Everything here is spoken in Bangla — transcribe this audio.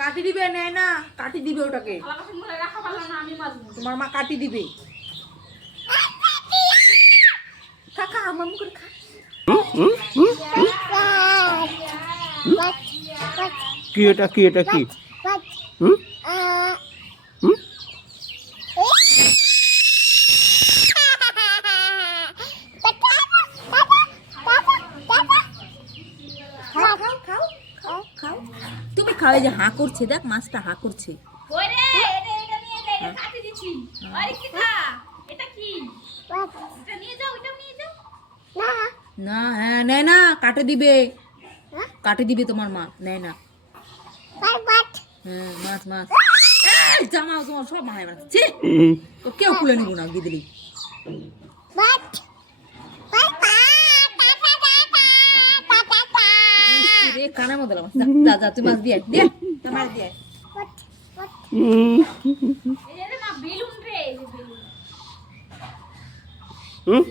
কাটি দিবে নেয় না, কাটি দিবে ওটাকে। তোমার মা কাটি দিবে। কাকা আমার মুখে খা। কি এটা কি এটা কি? তুমি খাও, যে হা করছে, দেখ মাছটা হা করছে। না হ্যাঁ নেয় না, কাটে দিবে, কাটে দিবে তোমার মা, নেয় না। হ্যাঁ মাছ মাছ জামা তোমার সব মাথায় মারছে, তো কেউ খুলে নিব না গিদলি। কানের মধ্যে যা যা তুই মাছ দিয়ে দিয়ে মাছ দিয়ে। হুম